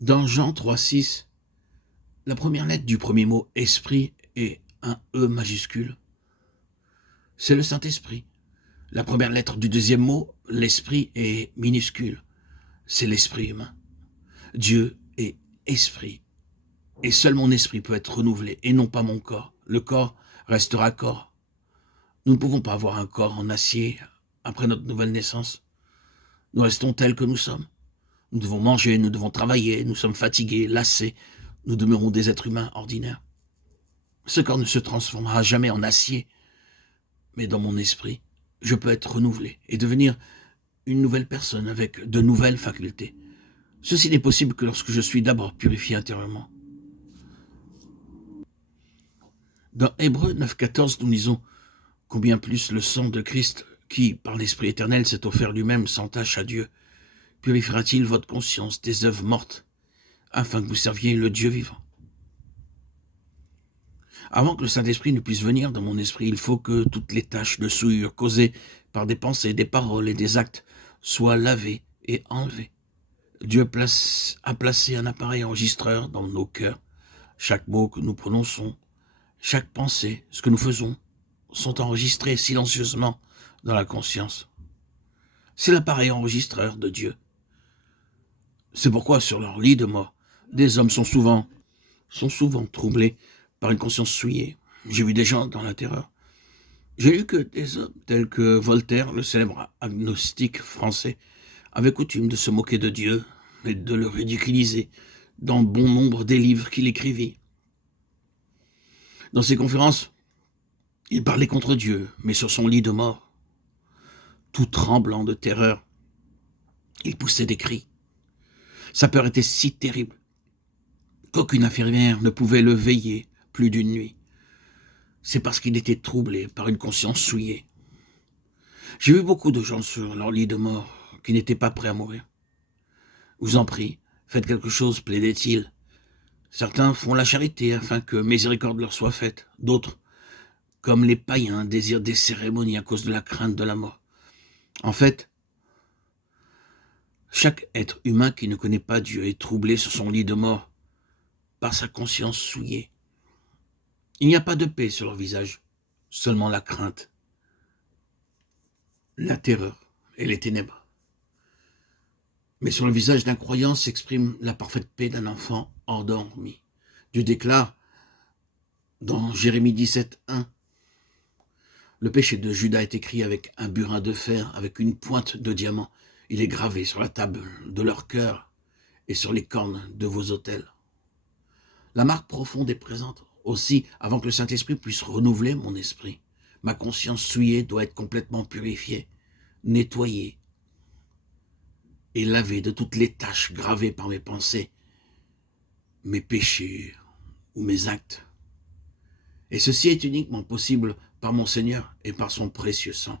Dans Jean 3,6, la première lettre du premier mot « esprit » est un « E » majuscule. C'est le Saint-Esprit. La première lettre du deuxième mot, l'esprit, est minuscule. C'est l'esprit humain. Dieu est esprit. Et seul mon esprit peut être renouvelé, et non pas mon corps. Le corps restera corps. Nous ne pouvons pas avoir un corps en acier après notre nouvelle naissance. Nous restons tels que nous sommes. Nous devons manger, nous devons travailler, nous sommes fatigués, lassés. Nous demeurons des êtres humains ordinaires. Ce corps ne se transformera jamais en acier, mais dans mon esprit, je peux être renouvelé et devenir une nouvelle personne avec de nouvelles facultés. Ceci n'est possible que lorsque je suis d'abord purifié intérieurement. Dans Hébreux 9,14, nous lisons « Combien plus le sang de Christ, qui, par l'Esprit éternel, s'est offert lui-même sans tache à Dieu, purifiera-t-il votre conscience des œuvres mortes, afin que vous serviez le Dieu vivant ?» Avant que le Saint-Esprit ne puisse venir dans mon esprit, il faut que toutes les taches de souillure causées par des pensées, des paroles et des actes soient lavées et enlevées. Dieu a placé un appareil enregistreur dans nos cœurs. Chaque mot que nous prononçons, chaque pensée, ce que nous faisons, sont enregistrés silencieusement dans la conscience. C'est l'appareil enregistreur de Dieu. C'est pourquoi sur leur lit de mort, des hommes sont souvent troublés par une conscience souillée. J'ai vu des gens dans la terreur. J'ai lu que des hommes tels que Voltaire, le célèbre agnostique français, avaient coutume de se moquer de Dieu et de le ridiculiser dans bon nombre des livres qu'il écrivit. Dans ses conférences, il parlait contre Dieu, mais sur son lit de mort, tout tremblant de terreur, il poussait des cris. Sa peur était si terrible qu'aucune infirmière ne pouvait le veiller plus d'une nuit. C'est parce qu'il était troublé par une conscience souillée. J'ai vu beaucoup de gens sur leur lit de mort qui n'étaient pas prêts à mourir. « Vous en prie, faites quelque chose, plaidait-il. Certains font la charité afin que miséricorde leur soit faite. D'autres, comme les païens, désirent des cérémonies à cause de la crainte de la mort. En fait, chaque être humain qui ne connaît pas Dieu est troublé sur son lit de mort par sa conscience souillée. Il n'y a pas de paix sur leur visage, seulement la crainte, la terreur et les ténèbres. Mais sur le visage d'un croyant s'exprime la parfaite paix d'un enfant endormi. Dieu déclare dans Jérémie 17,1 « Le péché de Juda est écrit avec un burin de fer, avec une pointe de diamant. Il est gravé sur la table de leur cœur et sur les cornes de vos autels. » La marque profonde est présente. Aussi, avant que le Saint-Esprit puisse renouveler mon esprit, ma conscience souillée doit être complètement purifiée, nettoyée et lavée de toutes les taches gravées par mes pensées, mes péchés ou mes actes. Et ceci est uniquement possible par mon Seigneur et par son précieux sang.